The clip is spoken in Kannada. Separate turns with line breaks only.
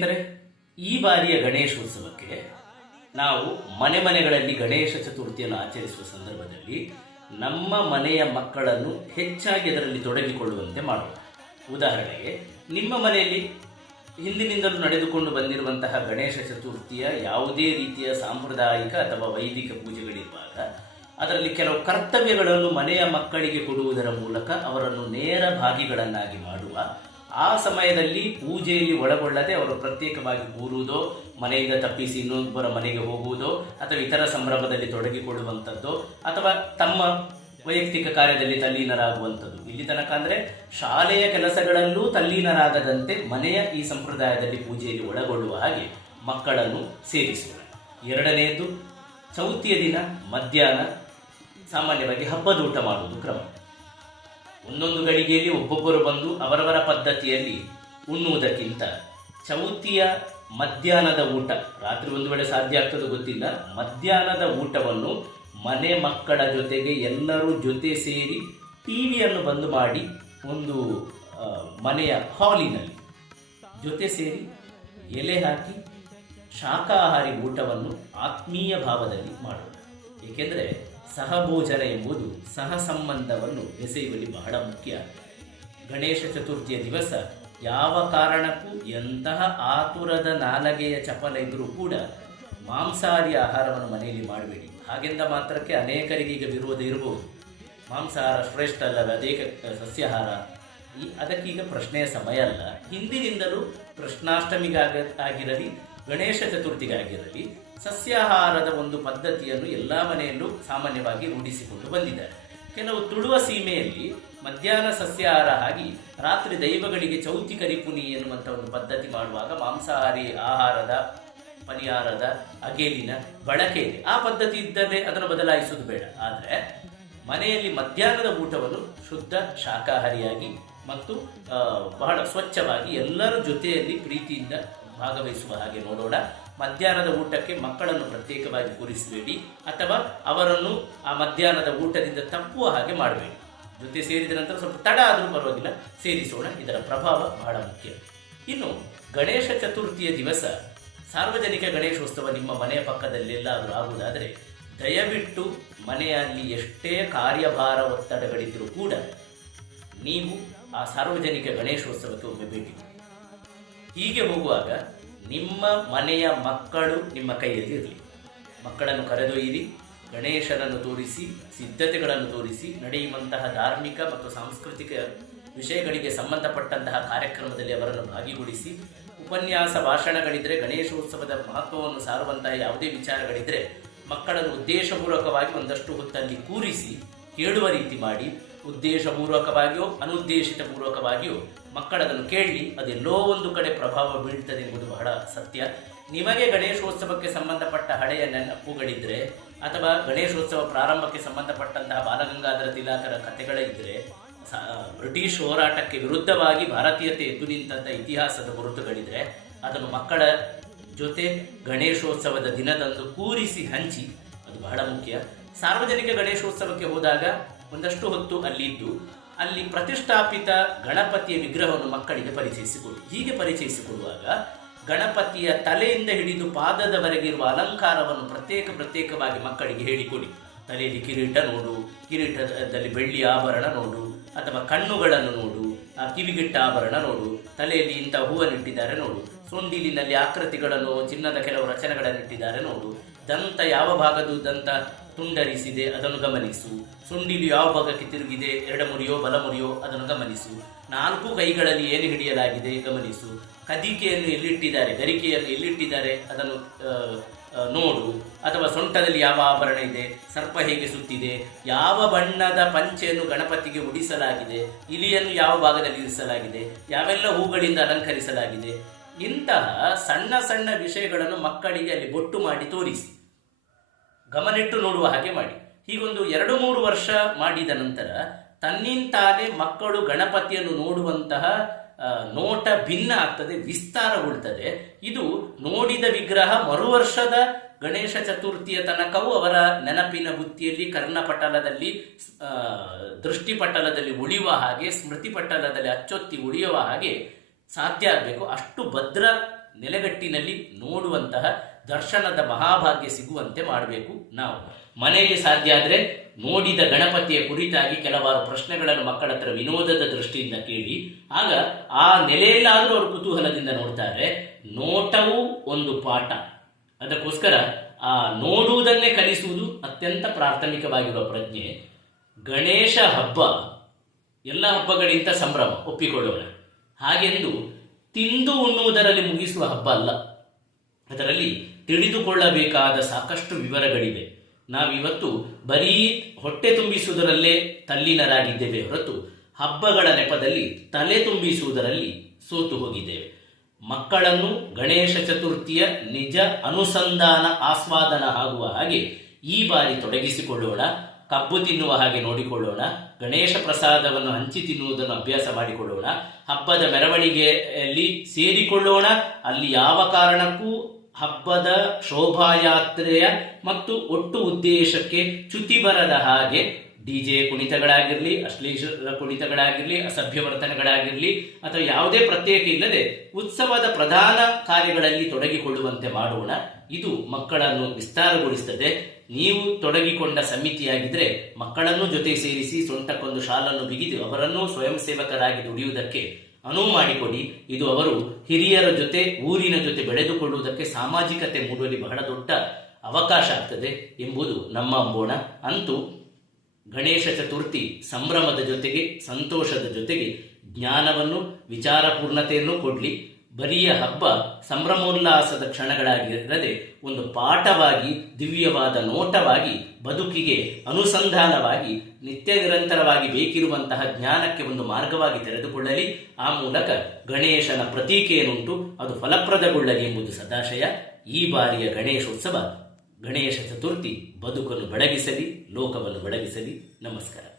ಅಂದರೆ ಈ ಬಾರಿಯ ಗಣೇಶೋತ್ಸವಕ್ಕೆ ನಾವು ಮನೆ ಮನೆಗಳಲ್ಲಿ ಗಣೇಶ ಚತುರ್ಥಿಯನ್ನು ಆಚರಿಸುವ ಸಂದರ್ಭದಲ್ಲಿ ನಮ್ಮ ಮನೆಯ ಮಕ್ಕಳನ್ನು ಹೆಚ್ಚಾಗಿ ಅದರಲ್ಲಿ ತೊಡಗಿಕೊಳ್ಳುವಂತೆ ಮಾಡೋಣ. ಉದಾಹರಣೆಗೆ, ನಿಮ್ಮ ಮನೆಯಲ್ಲಿ ಹಿಂದಿನಿಂದಲೂ ನಡೆದುಕೊಂಡು ಬಂದಿರುವಂತಹ ಗಣೇಶ ಚತುರ್ಥಿಯ ಯಾವುದೇ ರೀತಿಯ ಸಾಂಪ್ರದಾಯಿಕ ಅಥವಾ ವೈದಿಕ ಪೂಜೆಗಳಿರುವಾಗ ಅದರಲ್ಲಿ ಕೆಲವು ಕರ್ತವ್ಯಗಳನ್ನು ಮನೆಯ ಮಕ್ಕಳಿಗೆ ಕೊಡುವುದರ ಮೂಲಕ ಅವರನ್ನು ನೇರ ಭಾಗಿಗಳನ್ನಾಗಿ ಮಾಡುವ ಆ ಸಮಯದಲ್ಲಿ ಪೂಜೆಯಲ್ಲಿ ಒಳಗೊಳ್ಳದೆ ಅವರು ಪ್ರತ್ಯೇಕವಾಗಿ ಕೂರುವುದೋ, ಮನೆಯಿಂದ ತಪ್ಪಿಸಿ ಇನ್ನೊಬ್ಬರ ಮನೆಗೆ ಹೋಗುವುದೋ, ಅಥವಾ ಇತರ ಸಂಭ್ರಮದಲ್ಲಿ ತೊಡಗಿಕೊಳ್ಳುವಂಥದ್ದು, ಅಥವಾ ತಮ್ಮ ವೈಯಕ್ತಿಕ ಕಾರ್ಯದಲ್ಲಿ ತಲ್ಲೀನರಾಗುವಂಥದ್ದು. ಇಲ್ಲಿ ತನಕ ಅಂದರೆ ಶಾಲೆಯ ಕೆಲಸಗಳಲ್ಲೂ ತಲ್ಲೀನರಾಗದಂತೆ ಮನೆಯ ಈ ಸಂಪ್ರದಾಯದಲ್ಲಿ ಪೂಜೆಯಲ್ಲಿ ಒಳಗೊಳ್ಳುವ ಹಾಗೆ ಮಕ್ಕಳನ್ನು ಸೇರಿಸುವ ಎರಡನೆಯದು ಚೌತಿಯ ದಿನ ಮಧ್ಯಾಹ್ನ ಸಾಮಾನ್ಯವಾಗಿ ಹಬ್ಬದೂಟ ಮಾಡುವುದು ಕ್ರಮ. ಒಂದೊಂದು ಗಳಿಗೆಯಲ್ಲಿ ಒಬ್ಬೊಬ್ಬರು ಬಂದು ಅವರವರ ಪದ್ಧತಿಯಲ್ಲಿ ಉಣ್ಣುವುದಕ್ಕಿಂತ ಚೌತಿಯ ಮಧ್ಯಾಹ್ನದ ಊಟ, ರಾತ್ರಿ ಒಂದು ವೇಳೆ ಸಾಧ್ಯ ಆಗ್ತದೋ ಗೊತ್ತಿಲ್ಲ, ಮಧ್ಯಾಹ್ನದ ಊಟವನ್ನು ಮನೆ ಮಕ್ಕಳ ಜೊತೆಗೆ ಎಲ್ಲರೂ ಜೊತೆ ಸೇರಿ ಟಿವಿಯನ್ನು ಬಂದು ಮಾಡಿ ಒಂದು ಮನೆಯ ಹಾಲಿನಲ್ಲಿ ಜೊತೆ ಸೇರಿ ಎಲೆ ಹಾಕಿ ಶಾಖಾಹಾರಿ ಊಟವನ್ನು ಆತ್ಮೀಯ ಭಾವದಲ್ಲಿ ಮಾಡೋಣ ಏಕೆಂದರೆ ಸಹಭೋಜನ ಎಂಬುದು ಸಹ ಸಂಬಂಧವನ್ನು ಎಸೆಯುವಲ್ಲಿ ಬಹಳ ಮುಖ್ಯ. ಗಣೇಶ ಚತುರ್ಥಿಯ ದಿವಸ ಯಾವ ಕಾರಣಕ್ಕೂ ಎಂತಹ ಆತುರದ ನಾಲಗೆಯ ಚಪಲ ಇದ್ದರೂ ಕೂಡ ಮಾಂಸಾಹಾರಿ ಆಹಾರವನ್ನು ಮನೆಯಲ್ಲಿ ಮಾಡಬೇಡಿ. ಹಾಗೆಂದ ಮಾತ್ರಕ್ಕೆ ಅನೇಕರಿಗೆ ಈಗ ವಿರೋಧ ಇರಬಹುದು. ಮಾಂಸಾಹಾರ ಶ್ರೇಷ್ಠ ಅಲ್ಲದ ಅದೇ ಸಸ್ಯಾಹಾರ. ಅದಕ್ಕೀಗ ಪ್ರಶ್ನೆಯ ಸಮಯ ಅಲ್ಲ. ಹಿಂದಿನಿಂದಲೂ ಕೃಷ್ಣಾಷ್ಟಮಿಗಾಗ ಆಗಿರಲಿ ಗಣೇಶ ಚತುರ್ಥಿಗಾಗಿರಲಿ ಸಸ್ಯಾಹಾರದ ಒಂದು ಪದ್ಧತಿಯನ್ನು ಎಲ್ಲ ಮನೆಯಲ್ಲೂ ಸಾಮಾನ್ಯವಾಗಿ ರೂಢಿಸಿಕೊಂಡು ಬಂದಿದ್ದಾರೆ. ಕೆಲವು ತುಳುವ ಸೀಮೆಯಲ್ಲಿ ಮಧ್ಯಾಹ್ನ ಸಸ್ಯಾಹಾರ ಆಗಿ ರಾತ್ರಿ ದೈವಗಳಿಗೆ ಚೌತಿ ಕರಿಪುನಿ ಎನ್ನುವಂಥ ಒಂದು ಪದ್ಧತಿ ಮಾಡುವಾಗ ಮಾಂಸಾಹಾರಿ ಆಹಾರದ, ಪರಿಹಾರದ, ಅಗೇಲಿನ ಬಳಕೆ ಆ ಪದ್ಧತಿ ಇದ್ದರೆ ಅದನ್ನು ಬದಲಾಯಿಸುವುದು ಬೇಡ. ಆದರೆ ಮನೆಯಲ್ಲಿ ಮಧ್ಯಾಹ್ನದ ಊಟವನ್ನು ಶುದ್ಧ ಶಾಕಾಹಾರಿಯಾಗಿ ಮತ್ತು ಬಹಳ ಸ್ವಚ್ಛವಾಗಿ ಎಲ್ಲರ ಜೊತೆಯಲ್ಲಿ ಪ್ರೀತಿಯಿಂದ ಭಾಗವಹಿಸುವ ಹಾಗೆ ನೋಡೋಣ. ಮಧ್ಯಾಹ್ನದ ಊಟಕ್ಕೆ ಮಕ್ಕಳನ್ನು ಪ್ರತ್ಯೇಕವಾಗಿ ಕೂರಿಸಬೇಡಿ ಅಥವಾ ಅವರನ್ನು ಆ ಮಧ್ಯಾಹ್ನದ ಊಟದಿಂದ ತಪ್ಪುವ ಹಾಗೆ ಮಾಡಬೇಡಿ. ಜೊತೆ ಸೇರಿದ ನಂತರ ಸ್ವಲ್ಪ ತಡ ಆದರೂ ಪರವಾಗಿಲ್ಲ, ಸೇರಿಸೋಣ. ಇದರ ಪ್ರಭಾವ ಬಹಳ ಮುಖ್ಯ. ಇನ್ನು, ಗಣೇಶ ಚತುರ್ಥಿಯ ದಿವಸ, ಸಾರ್ವಜನಿಕ ಗಣೇಶೋತ್ಸವ ನಿಮ್ಮ ಮನೆಯ ಪಕ್ಕದಲ್ಲೆಲ್ಲಾದರೂ ಆಗುವುದಾದರೆ, ದಯವಿಟ್ಟು ಮನೆಯಲ್ಲಿ ಎಷ್ಟೇ ಕಾರ್ಯಭಾರ ಒತ್ತಡಗಳಿದ್ದರೂ ಕೂಡ ನೀವು ಆ ಸಾರ್ವಜನಿಕ ಗಣೇಶೋತ್ಸವಕ್ಕೆ ಒಮ್ಮೆ ಭೇಟಿ ಹೀಗೆ ಹೋಗುವಾಗ ನಿಮ್ಮ ಮನೆಯ ಮಕ್ಕಳು ನಿಮ್ಮ ಕೈಯಲ್ಲಿ ಇರಲಿ. ಮಕ್ಕಳನ್ನು ಕರೆದೊಯ್ಯಿರಿ, ಗಣೇಶನನ್ನು ತೋರಿಸಿ, ಸಿದ್ಧತೆಗಳನ್ನು ತೋರಿಸಿ, ನಡೆಯುವಂತಹ ಧಾರ್ಮಿಕ ಮತ್ತು ಸಾಂಸ್ಕೃತಿಕ ವಿಷಯಗಳಿಗೆ ಸಂಬಂಧಪಟ್ಟಂತಹ ಕಾರ್ಯಕ್ರಮದಲ್ಲಿ ಅವರನ್ನು ಭಾಗಿಗೊಳಿಸಿ, ಉಪನ್ಯಾಸ ಭಾಷಣಗಳಿದ್ದರೆ ಗಣೇಶೋತ್ಸವದ ಮಹತ್ವವನ್ನು ಸಾರುವಂತಹ ಯಾವುದೇ ವಿಚಾರಗಳಿದ್ದರೆ ಮಕ್ಕಳನ್ನು ಉದ್ದೇಶಪೂರ್ವಕವಾಗಿ ಒಂದಷ್ಟು ಹೊತ್ತಲ್ಲಿ ಕೂರಿಸಿ, ಕೇಳುವ ರೀತಿ ಮಾಡಿ ಉದ್ದೇಶಪೂರ್ವಕವಾಗಿಯೋ ಅನುದ್ದೇಶಿತ ಪೂರ್ವಕವಾಗಿಯೋ ಮಕ್ಕಳದನ್ನು ಕೇಳಿ ಅದೆಲ್ಲೋ ಒಂದು ಕಡೆ ಪ್ರಭಾವ ಬೀಳ್ತದೆ ಎಂಬುದು ಬಹಳ ಸತ್ಯ. ನಿಮಗೆ ಗಣೇಶೋತ್ಸವಕ್ಕೆ ಸಂಬಂಧಪಟ್ಟ ಹಳೆಯ ನೆನಪುಗಳಿದ್ದರೆ ಅಥವಾ ಗಣೇಶೋತ್ಸವ ಪ್ರಾರಂಭಕ್ಕೆ ಸಂಬಂಧಪಟ್ಟಂತಹ ಬಾಲಗಂಗಾಧರ ತಿಲಾಕರ ಕಥೆಗಳಿದ್ದರೆ ಬ್ರಿಟಿಷ್ ಹೋರಾಟಕ್ಕೆ ವಿರುದ್ಧವಾಗಿ ಭಾರತೀಯತೆ ಎದ್ದು ನಿಂತಹ ಇತಿಹಾಸದ ಗುರುತುಗಳಿದ್ದರೆ ಅದನ್ನು ಮಕ್ಕಳ ಜೊತೆ ಗಣೇಶೋತ್ಸವದ ದಿನದಂದು ಕೂರಿಸಿ ಹಂಚಿ, ಅದು ಬಹಳ ಮುಖ್ಯ. ಸಾರ್ವಜನಿಕ ಗಣೇಶೋತ್ಸವಕ್ಕೆ ಹೋದಾಗ ಒಂದಷ್ಟು ಹೊತ್ತು ಅಲ್ಲಿದ್ದು, ಅಲ್ಲಿ ಪ್ರತಿಷ್ಠಾಪಿತ ಗಣಪತಿಯ ವಿಗ್ರಹವನ್ನು ಮಕ್ಕಳಿಗೆ ಪರಿಚಯಿಸಿಕೊಡಿ. ಹೀಗೆ ಪರಿಚಯಿಸಿಕೊಡುವಾಗ ಗಣಪತಿಯ ತಲೆಯಿಂದ ಹಿಡಿದು ಪಾದದವರೆಗಿರುವ ಅಲಂಕಾರವನ್ನು ಪ್ರತ್ಯೇಕ ಪ್ರತ್ಯೇಕವಾಗಿ ಮಕ್ಕಳಿಗೆ ಹೇಳಿಕೊಡಿ. ತಲೆಯಲ್ಲಿ ಕಿರೀಟ ನೋಡು, ಕಿರೀಟದಲ್ಲಿ ಬೆಳ್ಳಿ ಆಭರಣ ನೋಡು, ಅಥವಾ ಕಣ್ಣುಗಳನ್ನು ನೋಡು ಆ ಕಿವಿಗಿಟ್ಟ ಆಭರಣ ನೋಡು, ತಲೆಯಲ್ಲಿ ಇಂಥ ಹೂವನ್ನಿಟ್ಟಿದ್ದಾರೆ ನೋಡು, ಸೊಂಡಿಲಿನಲ್ಲಿ ಆಕೃತಿಗಳನ್ನು, ಚಿನ್ನದ ಕೆಲವು ರಚನೆಗಳನ್ನಿಟ್ಟಿದ್ದಾರೆ ನೋಡು, ದಂತ ಯಾವ ಭಾಗದ ದಂತ ತುಂಡರಿಸಿದೆ ಅದನ್ನು ಗಮನಿಸು, ಸುಂಡಿಲು ಯಾವ ಭಾಗಕ್ಕೆ ತಿರುಗಿದೆ ಎರಡು ಮುರಿಯೋ ಬಲ ಮುರಿಯೋ ಅದನ್ನು ಗಮನಿಸು, ನಾಲ್ಕು ಕೈಗಳಲ್ಲಿ ಏನು ಹಿಡಿಯಲಾಗಿದೆ ಗಮನಿಸು, ಕದಿಕೆಯನ್ನು ಎಲ್ಲಿಟ್ಟಿದ್ದಾರೆ, ಗರಿಕೆಯನ್ನು ಎಲ್ಲಿಟ್ಟಿದ್ದಾರೆ ಅದನ್ನು ನೋಡು. ಅಥವಾ ಸೊಂಟದಲ್ಲಿ ಯಾವ ಆಭರಣ ಇದೆ? ಸರ್ಪ ಹೇಗೆ ಸುತ್ತಿದೆ? ಯಾವ ಬಣ್ಣದ ಪಂಚೆಯನ್ನು ಗಣಪತಿಗೆ ಉಡಿಸಲಾಗಿದೆ? ಇಲಿಯನ್ನು ಯಾವ ಭಾಗದಲ್ಲಿ ಇರಿಸಲಾಗಿದೆ? ಯಾವೆಲ್ಲ ಹೂಗಳಿಂದ ಅಲಂಕರಿಸಲಾಗಿದೆ? ಇಂತಹ ಸಣ್ಣ ಸಣ್ಣ ವಿಷಯಗಳನ್ನು ಮಕ್ಕಳಿಗೆ ಅಲ್ಲಿ ಬೊಟ್ಟು ಮಾಡಿ ತೋರಿಸಿ. ಗಮನಿಟ್ಟು ನೋಡುವ ಹಾಗೆ ಮಾಡಿ. ಹೀಗೊಂದು ಎರಡು ಮೂರು ವರ್ಷ ಮಾಡಿದ ನಂತರ ತನ್ನಿಂತಾನೇ ಮಕ್ಕಳು ಗಣಪತಿಯನ್ನು ನೋಡುವಂತಹ ನೋಟ ಭಿನ್ನ ಆಗ್ತದೆ, ವಿಸ್ತಾರಗೊಳ್ತದೆ. ಇದು ನೋಡಿದ ವಿಗ್ರಹ ಮರುವರ್ಷದ ಗಣೇಶ ಚತುರ್ಥಿಯ ತನಕವೂ ಅವರ ನೆನಪಿನ ಬುತ್ತಿಯಲ್ಲಿ, ಕರ್ಣಪಟಲದಲ್ಲಿ ದೃಷ್ಟಿಪಟಲದಲ್ಲಿ ಉಳಿಯುವ ಹಾಗೆ ಸ್ಮೃತಿ ಪಟಲದಲ್ಲಿ ಅಚ್ಚೊತ್ತಿ ಉಳಿಯುವ ಹಾಗೆ ಸಾಧ್ಯ ಆಗಬೇಕು. ಅಷ್ಟು ಭದ್ರ ನೆಲೆಗಟ್ಟಿನಲ್ಲಿ ನೋಡುವಂತಹ ದರ್ಶನದ ಮಹಾಭಾಗ್ಯ ಸಿಗುವಂತೆ ಮಾಡಬೇಕು ನಾವು. ಮನೆಯಲ್ಲಿ ಸಾಧ್ಯ ಆದರೆ ನೋಡಿದ ಗಣಪತಿಯ ಕುರಿತಾಗಿ ಕೆಲವಾರು ಪ್ರಶ್ನೆಗಳನ್ನು ಮಕ್ಕಳ ಹತ್ರ ವಿನೋದದ ದೃಷ್ಟಿಯಿಂದ ಕೇಳಿ. ಆಗ ಆ ನೆಲೆಯಲ್ಲಾದರೂ ಅವರು ಕುತೂಹಲದಿಂದ ನೋಡ್ತಾರೆ, ನೋಟವು ಒಂದು ಪಾಠ. ಅದಕ್ಕೋಸ್ಕರ ಆ ನೋಡುವುದನ್ನೇ ಕಲಿಸುವುದು ಅತ್ಯಂತ ಪ್ರಾಥಮಿಕವಾಗಿರುವ ಪ್ರಜ್ಞೆ. ಗಣೇಶ ಹಬ್ಬ, ಎಲ್ಲ ಹಬ್ಬಗಳಿಂದ ಸಂಭ್ರಮ, ಒಪ್ಪಿಕೊಳ್ಳೋಣ. ಹಾಗೆಂದು ತಿಂದು ಉಣ್ಣುವುದರಲ್ಲಿ ಮುಗಿಸುವ ಹಬ್ಬ ಅಲ್ಲ. ಅದರಲ್ಲಿ ತಿಳಿದುಕೊಳ್ಳಬೇಕಾದ ಸಾಕಷ್ಟು ವಿವರಗಳಿವೆ. ನಾವಿವತ್ತು ಬರೀ ಹೊಟ್ಟೆ ತುಂಬಿಸುವುದರಲ್ಲೇ ತಲ್ಲೀನರಾಗಿದ್ದೇವೆ ಹೊರತು ಹಬ್ಬಗಳ ನೆಪದಲ್ಲಿ ತಲೆ ತುಂಬಿಸುವುದರಲ್ಲಿ ಸೋತು ಹೋಗಿದ್ದೇವೆ. ಮಕ್ಕಳನ್ನು ಗಣೇಶ ಚತುರ್ಥಿಯ ನಿಜ ಅನುಸಂಧಾನ ಆಸ್ವಾದನ ಆಗುವ ಹಾಗೆ ಈ ಬಾರಿ ತೊಡಗಿಸಿಕೊಳ್ಳೋಣ, ಕಬ್ಬು ತಿನ್ನುವ ಹಾಗೆ ನೋಡಿಕೊಳ್ಳೋಣ, ಗಣೇಶ ಪ್ರಸಾದವನ್ನು ಹಂಚಿ ತಿನ್ನುವುದನ್ನು ಅಭ್ಯಾಸ ಮಾಡಿಕೊಳ್ಳೋಣ, ಹಬ್ಬದ ಮೆರವಣಿಗೆಯಲ್ಲಿ ಸೇರಿಕೊಳ್ಳೋಣ, ಅಲ್ಲಿ ಯಾವ ಕಾರಣಕ್ಕೂ ಹಬ್ಬದ ಶೋಭಾಯಾತ್ರೆಯ ಮತ್ತು ಒಟ್ಟು ಉದ್ದೇಶಕ್ಕೆ ಚ್ಯುತಿ ಬರದ ಹಾಗೆ ಡಿಜೆ ಕುಣಿತಗಳಾಗಿರಲಿ ಅಶ್ಲೀಲ ಕುಣಿತಗಳಾಗಿರಲಿ, ಅಸಭ್ಯ ವರ್ತನೆಗಳಾಗಿರಲಿ ಅಥವಾ ಯಾವುದೇ ಪ್ರತ್ಯೇಕ ಇಲ್ಲದೆ ಉತ್ಸವದ ಪ್ರಧಾನ ಕಾರ್ಯಗಳಲ್ಲಿ ತೊಡಗಿಕೊಳ್ಳುವಂತೆ ಮಾಡೋಣ. ಇದು ಮಕ್ಕಳನ್ನು ವಿಸ್ತಾರಗೊಳಿಸುತ್ತದೆ ನೀವು ತೊಡಗಿಕೊಂಡ ಸಮಿತಿಯಾಗಿದ್ದರೆ ಮಕ್ಕಳನ್ನು ಜೊತೆ ಸೇರಿಸಿ ಸೊಂಟಕ್ಕೊಂದು ಶಾಲನ್ನು ಬಿಗಿದು ಅವರನ್ನು ಸ್ವಯಂ ಸೇವಕರಾಗಿ ದುಡಿಯುವುದಕ್ಕೆ ಅನುವು ಮಾಡಿಕೊಡಿ. ಇದು ಅವರು ಹಿರಿಯರ ಜೊತೆ, ಊರಿನ ಜೊತೆ ಬೆಳೆದುಕೊಳ್ಳುವುದಕ್ಕೆ ಸಾಮಾಜಿಕತೆ ಮೂಡುವಲ್ಲಿ ಬಹಳ ದೊಡ್ಡ ಅವಕಾಶ ಆಗ್ತದೆ ಎಂಬುದು ನಮ್ಮ ಅಂಬೋಣ. ಅಂತೂ ಗಣೇಶ ಚತುರ್ಥಿ ಸಂಭ್ರಮದ ಜೊತೆಗೆ, ಸಂತೋಷದ ಜೊತೆಗೆ ಜ್ಞಾನವನ್ನು, ವಿಚಾರಪೂರ್ಣತೆಯನ್ನು ಕೊಡಲಿ. ಬರಿಯ ಹಬ್ಬ ಸಂಭ್ರಮೋಲ್ಲಾಸದ ಕ್ಷಣಗಳಾಗಿರದೆ ಒಂದು ಪಾಠವಾಗಿ, ದಿವ್ಯವಾದ ನೋಟವಾಗಿ, ಬದುಕಿಗೆ ಅನುಸಂಧಾನವಾಗಿ, ನಿತ್ಯ ನಿರಂತರವಾಗಿ ಬೇಕಿರುವಂತಹ ಜ್ಞಾನಕ್ಕೆ ಒಂದು ಮಾರ್ಗವಾಗಿ ತೆರೆದುಕೊಳ್ಳಲಿ. ಆ ಮೂಲಕ ಗಣೇಶನ ಪ್ರತೀಕೆಯನ್ನುಂಟು ಅದು ಫಲಪ್ರದಗೊಳ್ಳಲಿ ಎಂಬುದು ಸದಾಶಯ. ಈ ಬಾರಿಯ ಗಣೇಶೋತ್ಸವ ಗಣೇಶ ಚತುರ್ಥಿ, ಬದುಕನ್ನು ಬೆಳಗಿಸಲಿ, ಲೋಕವನ್ನು ಬೆಳಗಿಸಲಿ. ನಮಸ್ಕಾರ.